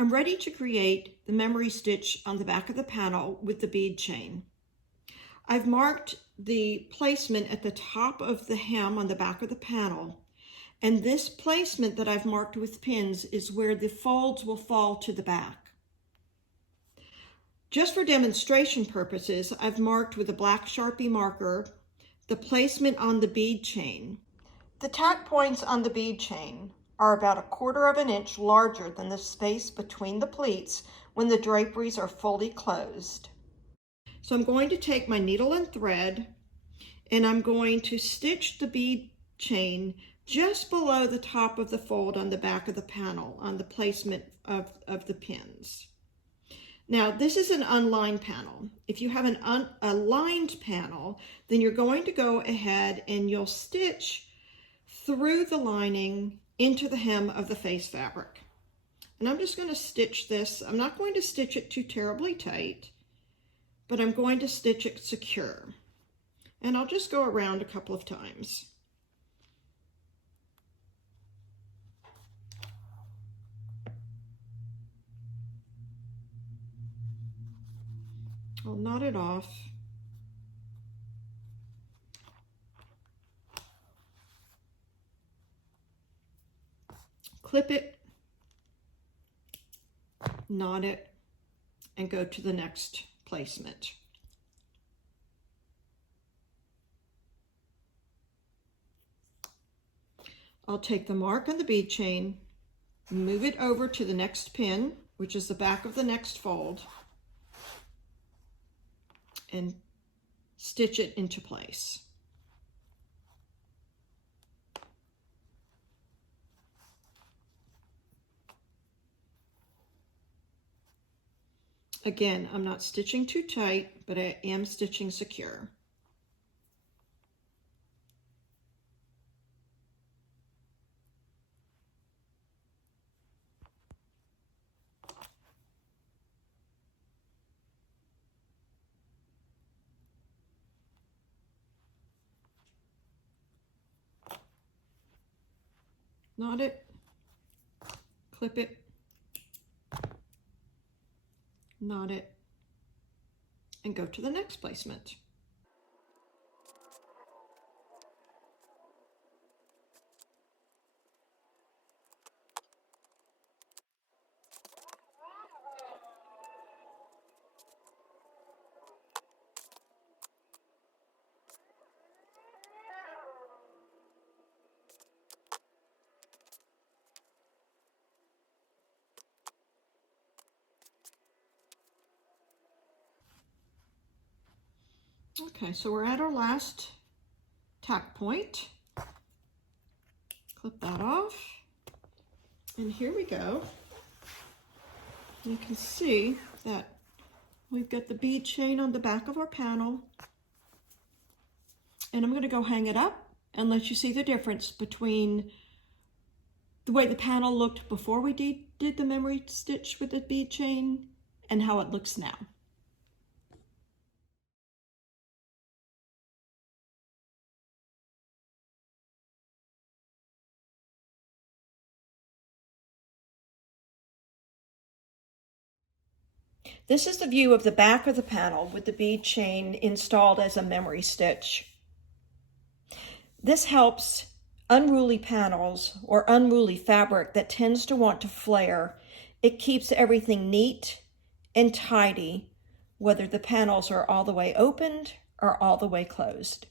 I'm ready to create the memory stitch on the back of the panel with the bead chain. I've marked the placement at the top of the hem on the back of the panel, and this placement that I've marked with pins is where the folds will fall to the back. Just for demonstration purposes, I've marked with a black Sharpie marker the placement on the bead chain. The tack points on the bead chain are about 1/4 of an inch larger than the space between the pleats when the draperies are fully closed. So I'm going to take my needle and thread, and I'm going to stitch the bead chain just below the top of the fold on the back of the panel on the placement of the pins. Now, this is an unlined panel. If you have a lined panel, then you're going to go ahead and you'll stitch through the lining into the hem of the face fabric. And I'm just going to stitch this. I'm not going to stitch it too terribly tight, but I'm going to stitch it secure. And I'll just go around a couple of times. I'll knot it off. Clip it, knot it, and go to the next placement. I'll take the mark on the bead chain, move it over to the next pin, which is the back of the next fold, and stitch it into place. Again, I'm not stitching too tight, but I am stitching secure. Knot it, clip it, knot it, and go to the next placement. Okay, so we're at our last tack point. Clip that off, and here we go. You can see that we've got the bead chain on the back of our panel, and I'm going to go hang it up and let you see the difference between the way the panel looked before we did the memory stitch with the bead chain and how it looks now. This is the view of the back of the panel with the bead chain installed as a memory stitch. This helps unruly panels or unruly fabric that tends to want to flare. It keeps everything neat and tidy, whether the panels are all the way opened or all the way closed.